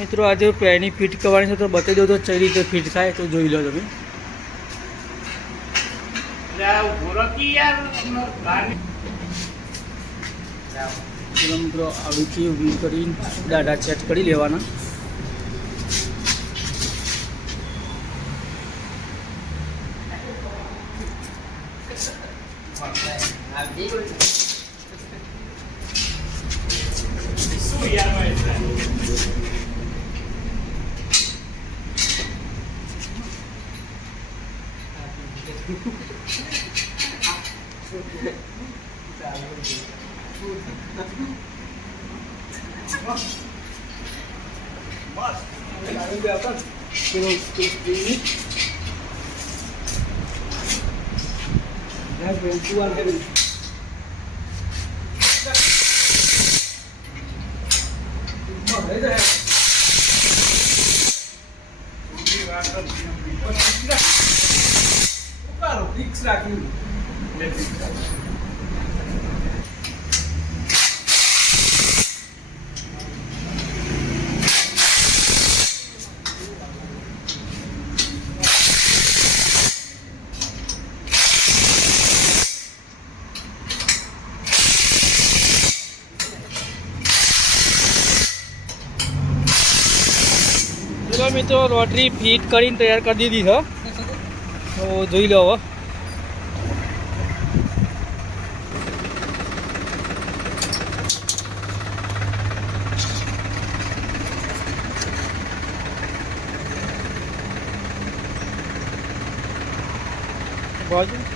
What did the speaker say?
મિત્રો આજે penny fit કરવાની છે તો બતાવી દો તો કઈ રીતે ફિટ થાય તો જોઈ લો તમે। મિત્રો આવીથી ઊભી કરી દાડા સેટ કરી લેવાના। चलो मित्रों रोटरी फीट कर तैयार कर दी है तो જોઈ લો હવે। बाजू